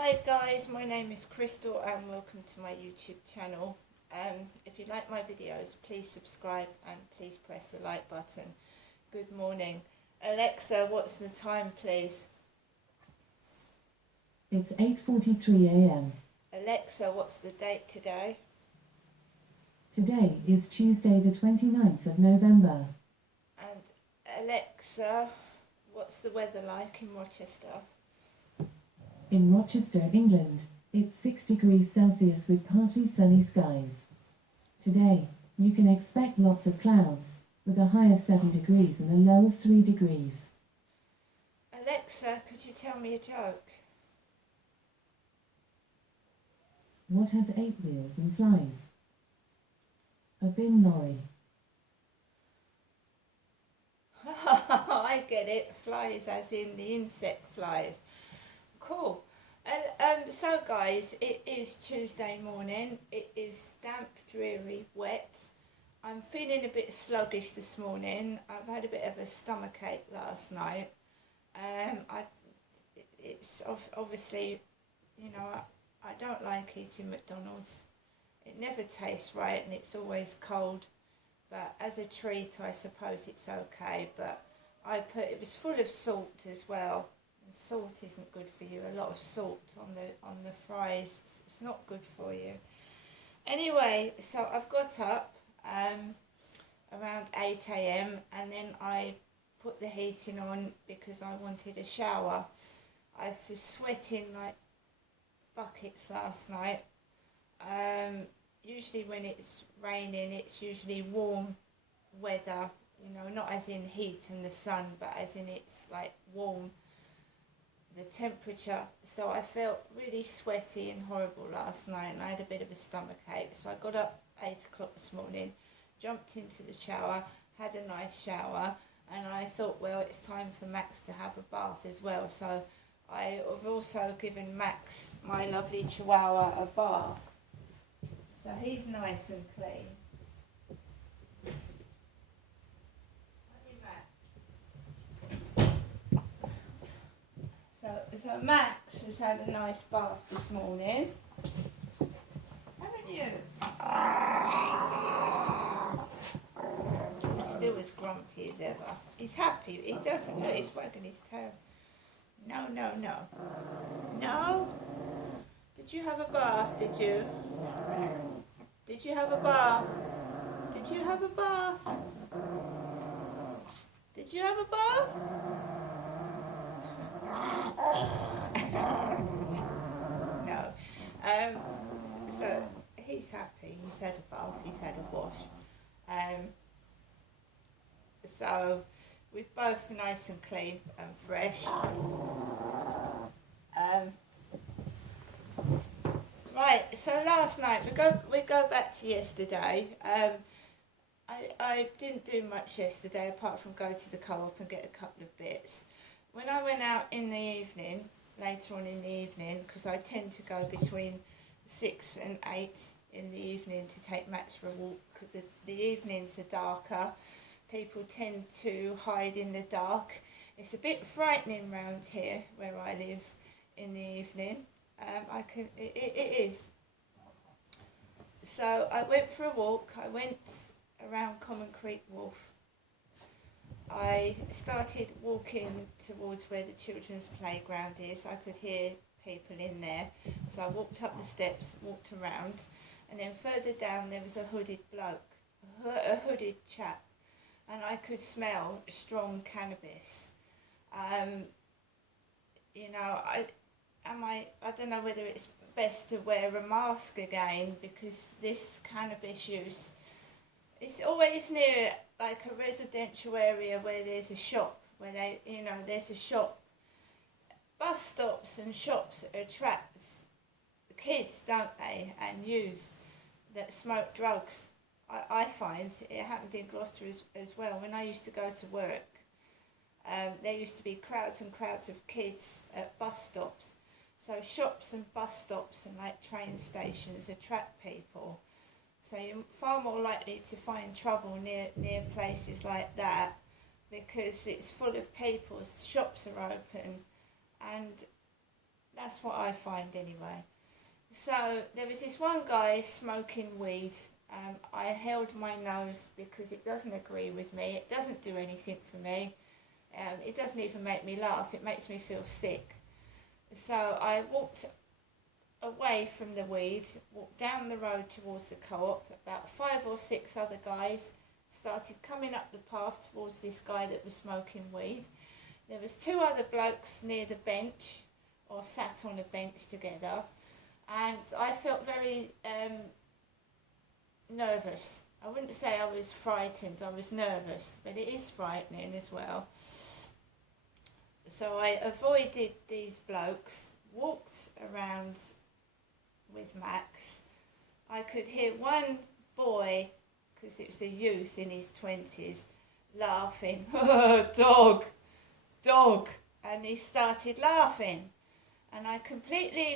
Hi guys, my name is Crystal and welcome to my YouTube channel. If you like my videos, please subscribe and please press the like button. Good morning. Alexa, what's the time please? It's 8:43 a.m. Alexa, what's the date today? Today is Tuesday the 29th of November. And Alexa, what's the weather like in Rochester? In Rochester, England, it's 6 degrees Celsius with partly sunny skies. Today, you can expect lots of clouds, with a high of 7 degrees and a low of 3 degrees. Alexa, could you tell me a joke? What has 8 wheels and flies? A bin lorry. I get it, flies as in the insect flies. Cool. And so guys, it is Tuesday morning. It is damp, dreary, wet. I'm feeling a bit sluggish this morning. I've had a bit of a stomachache last night. It's obviously, I don't like eating McDonald's. It never tastes right and it's always cold. But as a treat, I suppose it's okay. But it was full of salt as well. And salt isn't good for you. A lot of salt on the fries. It's not good for you. Anyway, so I've got up around 8 a.m. and then I put the heating on because I wanted a shower. I was sweating like buckets last night. Usually when it's raining, it's usually warm weather, not as in heat and the sun, but as in it's like warm, the temperature. So I felt really sweaty and horrible last night and I had a bit of a stomachache. So I got up 8 o'clock this morning, jumped into the shower, had a nice shower, and I thought, well, it's time for Max to have a bath as well. So I have also given Max, my lovely Chihuahua, a bath. So he's nice and clean. So Max has had a nice bath this morning. Haven't you? He's still as grumpy as ever. He's happy. He doesn't know he's wagging his tail. No. No? Did you have a bath, did you? Did you have a bath? Did you have a bath? Did you have a bath? No. So he's happy. He's had a bath. He's had a wash. So we're both nice and clean and fresh. Right. So last night we go back to yesterday. I didn't do much yesterday apart from go to the co-op and get a couple of bits. When I went out in the evening, later on in the evening, because I tend to go between 6 and 8 in the evening to take Max for a walk. The evenings are darker. People tend to hide in the dark. It's a bit frightening round here where I live in the evening. It is. So I went for a walk. I went around Common Creek Wharf. I started walking towards where the children's playground is. I could hear people in there. So I walked up the steps, walked around, and then further down there was a hooded bloke, a hooded chap, and I could smell strong cannabis. I don't know whether it's best to wear a mask again because this cannabis use, it's always near like a residential area where there's a shop, there's a shop. Bus stops and shops attract kids, don't they, and youths that smoke drugs. I find it happened in Gloucester as well. When I used to go to work, there used to be crowds and crowds of kids at bus stops. So shops and bus stops and like train stations attract people. So you're far more likely to find trouble near places like that because it's full of people, shops are open, and That's what I find anyway. So there was this one guy smoking weed. I held my nose because it doesn't agree with me. It doesn't do anything for me. It doesn't even make me laugh. It makes me feel sick. So I walked away from the weed, walked down the road towards the co-op. About 5 or 6 other guys started coming up the path towards this guy that was smoking weed. There was 2 other blokes near the bench, or sat on a bench together, and I felt very nervous. I wouldn't say I was frightened, I was nervous, but it is frightening as well. So I avoided these blokes, walked around with Max. I could hear one boy, because it was a youth in his 20s, laughing, dog, dog, and he started laughing. And I completely